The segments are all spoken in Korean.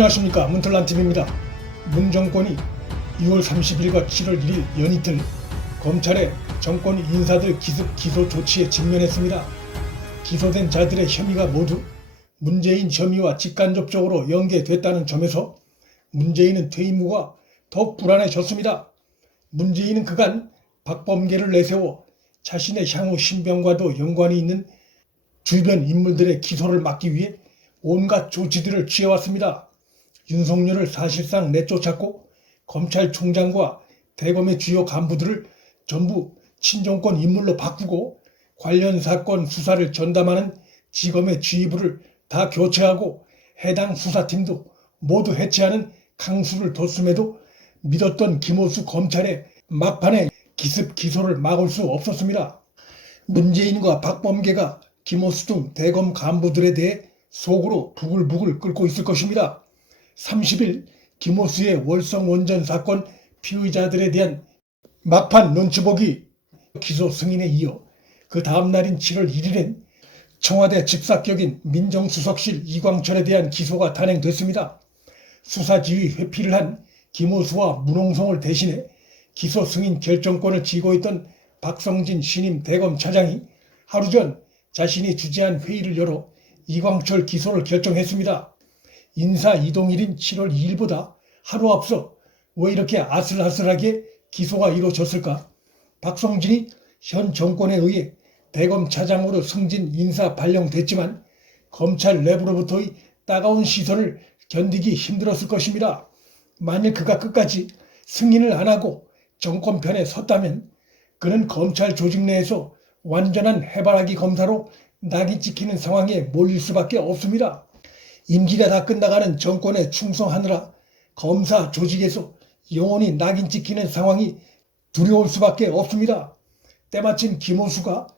안녕하십니까, 문틀란TV입니다. 문 정권이 2월 30일과 7월 1일 연이틀 검찰의 정권 인사들 기습 기소 조치에 직면했습니다. 기소된 자들의 혐의가 모두 문재인 혐의와 직간접적으로 연계됐다는 점에서 문재인은 퇴임 후가 더욱 불안해졌습니다. 문재인은 그간 박범계를 내세워 자신의 향후 신병과도 연관이 있는 주변 인물들의 기소를 막기 위해 온갖 조치들을 취해왔습니다. 윤석열을 사실상 내쫓았고 검찰총장과 대검의 주요 간부들을 전부 친정권 인물로 바꾸고 관련 사건 수사를 전담하는 지검의 지휘부를 다 교체하고 해당 수사팀도 모두 해체하는 강수를 뒀음에도 믿었던 김호수 검찰의 막판에 기습 기소를 막을 수 없었습니다. 문재인과 박범계가 김호수 등 대검 간부들에 대해 속으로 부글부글 끓고 있을 것입니다. 30일 김호수의 월성 원전 사건 피의자들에 대한 막판 눈치보기 기소 승인에 이어 그 다음 날인 7월 1일엔 청와대 직사격인 민정수석실 이광철에 대한 기소가 단행됐습니다. 수사지휘 회피를 한 김호수와 문홍성을 대신해 기소 승인 결정권을 쥐고 있던 박성진 신임 대검 차장이 하루 전 자신이 주재한 회의를 열어 이광철 기소를 결정했습니다. 인사 이동일인 7월 2일보다 하루 앞서 왜 이렇게 아슬아슬하게 기소가 이루어졌을까? 박성진이 현 정권에 의해 대검 차장으로 승진 인사 발령됐지만 검찰 내부로부터의 따가운 시선을 견디기 힘들었을 것입니다. 만일 그가 끝까지 승인을 안 하고 정권 편에 섰다면 그는 검찰 조직 내에서 완전한 해바라기 검사로 낙인 찍히는 상황에 몰릴 수밖에 없습니다. 임기가 다 끝나가는 정권에 충성하느라 검사 조직에서 영원히 낙인 찍히는 상황이 두려울 수밖에 없습니다. 때마침 김호수가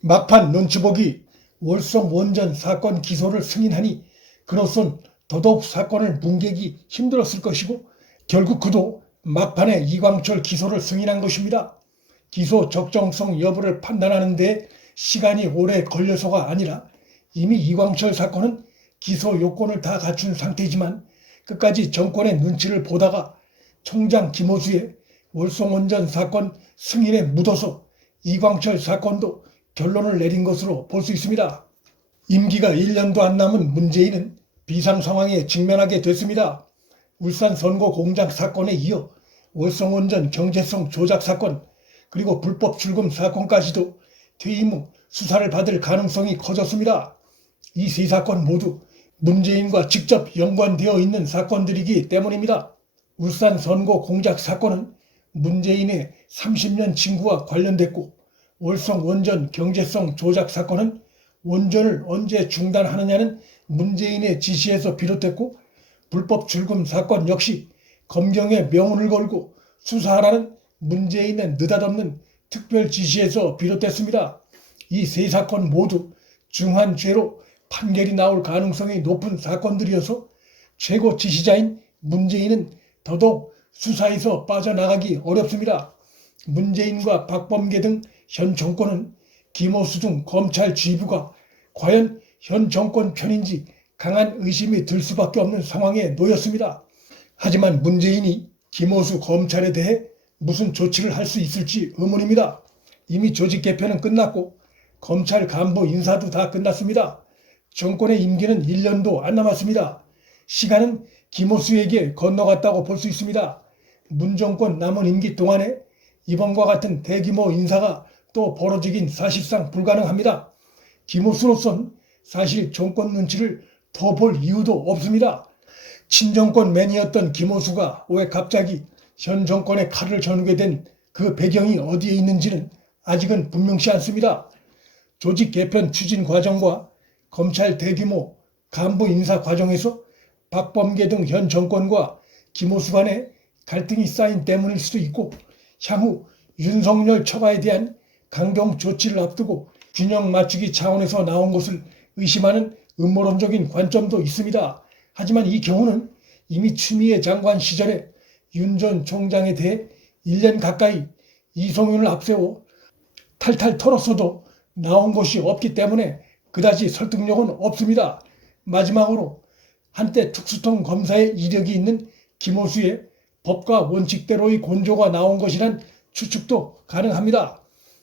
막판 눈치보기 월성 원전 사건 기소를 승인하니 그로선 더더욱 사건을 뭉개기 힘들었을 것이고 결국 그도 막판에 이광철 기소를 승인한 것입니다. 기소 적정성 여부를 판단하는 데 시간이 오래 걸려서가 아니라 이미 이광철 사건은 기소 요건을 다 갖춘 상태지만 끝까지 정권의 눈치를 보다가 총장 김호수의 월성원전 사건 승인에 묻어서 이광철 사건도 결론을 내린 것으로 볼 수 있습니다. 임기가 1년도 안 남은 문재인은 비상 상황에 직면하게 됐습니다. 울산 선거 공작 사건에 이어 월성원전 경제성 조작 사건 그리고 불법 출금 사건까지도 퇴임 후 수사를 받을 가능성이 커졌습니다. 이 세 사건 모두 문재인과 직접 연관되어 있는 사건들이기 때문입니다. 울산 선거 공작 사건은 문재인의 30년 친구와 관련됐고 월성 원전 경제성 조작 사건은 원전을 언제 중단하느냐는 문재인의 지시에서 비롯됐고 불법 출금 사건 역시 검경의 명운을 걸고 수사하라는 문재인의 느닷없는 특별 지시에서 비롯됐습니다. 이 세 사건 모두 중한 죄로 판결이 나올 가능성이 높은 사건들이어서 최고 지시자인 문재인은 더더욱 수사에서 빠져나가기 어렵습니다. 문재인과 박범계 등 현 정권은 김호수 등 검찰 지휘부가 과연 현 정권 편인지 강한 의심이 들 수밖에 없는 상황에 놓였습니다. 하지만 문재인이 김호수 검찰에 대해 무슨 조치를 할 수 있을지 의문입니다. 이미 조직 개편은 끝났고 검찰 간부 인사도 다 끝났습니다. 정권의 임기는 1년도 안 남았습니다. 시간은 김호수에게 건너갔다고 볼 수 있습니다. 문 정권 남은 임기 동안에 이번과 같은 대규모 인사가 또 벌어지긴 사실상 불가능합니다. 김호수로선 사실 정권 눈치를 더 볼 이유도 없습니다. 친정권 맨이었던 김호수가 왜 갑자기 현 정권의 칼을 겨누게 된 그 배경이 어디에 있는지는 아직은 분명치 않습니다. 조직 개편 추진 과정과 검찰 대규모 간부 인사 과정에서 박범계 등 현 정권과 김호수 간의 갈등이 쌓인 때문일 수도 있고 향후 윤석열 처가에 대한 강경 조치를 앞두고 균형 맞추기 차원에서 나온 것을 의심하는 음모론적인 관점도 있습니다. 하지만 이 경우는 이미 추미애 장관 시절에 윤 전 총장에 대해 1년 가까이 이성윤을 앞세워 탈탈 털었어도 나온 것이 없기 때문에 그다지 설득력은 없습니다. 마지막으로 한때 특수통 검사의 이력이 있는 김호수의 법과 원칙대로의 곤조가 나온 것이란 추측도 가능합니다.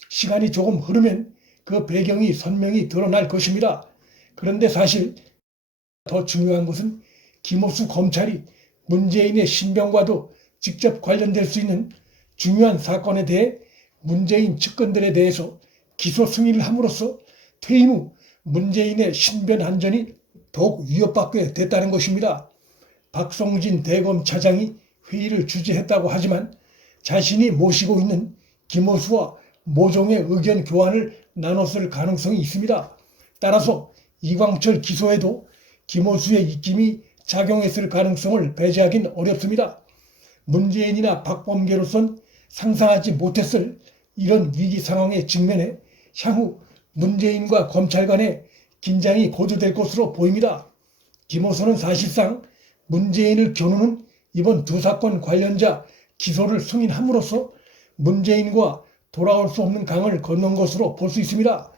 시간이 조금 흐르면 그 배경이 선명히 드러날 것입니다. 그런데 사실 더 중요한 것은 김호수 검찰이 문재인의 신병과도 직접 관련될 수 있는 중요한 사건에 대해 문재인 측근들에 대해서 기소 승인을 함으로써 퇴임 후 문재인의 신변 안전이 더욱 위협받게 됐다는 것입니다. 박성진 대검차장이 회의를 주재했다고 하지만 자신이 모시고 있는 김호수와 모종의 의견 교환을 나눴을 가능성이 있습니다. 따라서 이광철 기소에도 김호수의 입김이 작용했을 가능성을 배제하긴 어렵습니다. 문재인이나 박범계로선 상상하지 못했을 이런 위기 상황에 직면해 향후 문재인과 검찰 간의 긴장이 고조될 것으로 보입니다. 김호수는 사실상 문재인을 겨누는 이번 두 사건 관련자 기소를 승인함으로써 문재인과 돌아올 수 없는 강을 건넌 것으로 볼 수 있습니다.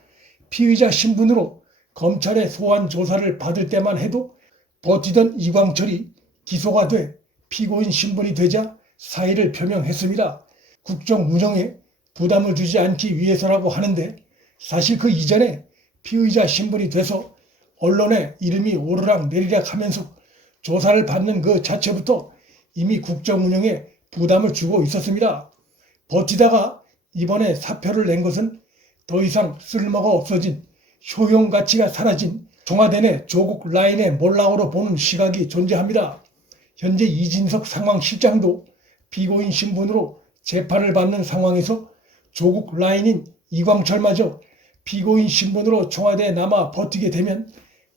피의자 신분으로 검찰의 소환 조사를 받을 때만 해도 버티던 이광철이 기소가 돼 피고인 신분이 되자 사의를 표명했습니다. 국정 운영에 부담을 주지 않기 위해서라고 하는데 사실 그 이전에 피의자 신분이 돼서 언론에 이름이 오르락 내리락 하면서 조사를 받는 그 자체부터 이미 국정 운영에 부담을 주고 있었습니다. 버티다가 이번에 사표를 낸 것은 더 이상 쓸모가 없어진 효용 가치가 사라진 청와대 내 조국 라인의 몰락으로 보는 시각이 존재합니다. 현재 이진석 상황실장도 피고인 신분으로 재판을 받는 상황에서 조국 라인인 이광철마저 피고인 신분으로 청와대에 남아 버티게 되면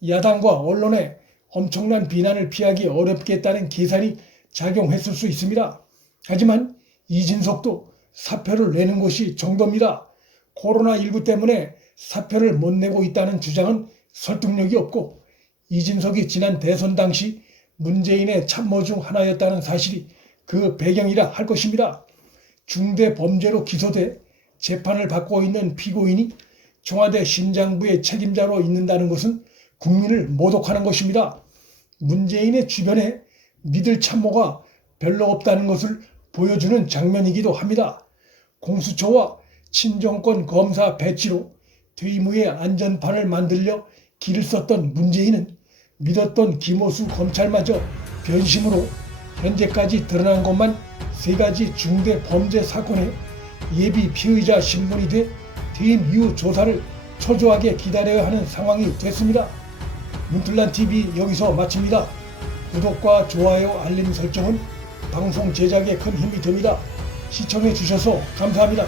야당과 언론의 엄청난 비난을 피하기 어렵겠다는 계산이 작용했을 수 있습니다. 하지만 이진석도 사표를 내는 것이 정도입니다. 코로나19 때문에 사표를 못 내고 있다는 주장은 설득력이 없고 이진석이 지난 대선 당시 문재인의 참모 중 하나였다는 사실이 그 배경이라 할 것입니다. 중대 범죄로 기소돼 재판을 받고 있는 피고인이 청와대 심장부의 책임자로 있는다는 것은 국민을 모독하는 것입니다. 문재인의 주변에 믿을 참모가 별로 없다는 것을 보여주는 장면이기도 합니다. 공수처와 친정권 검사 배치로 퇴임 후에 안전판을 만들려 길을 썼던 문재인은 믿었던 김호수 검찰마저 변심으로 현재까지 드러난 것만 3가지 중대 범죄 사건에 예비 피의자 신분이 돼 퇴임 이후 조사를 초조하게 기다려야 하는 상황이 됐습니다. 문틀란TV 여기서 마칩니다. 구독과 좋아요, 알림 설정은 방송 제작에 큰 힘이 됩니다. 시청해 주셔서 감사합니다.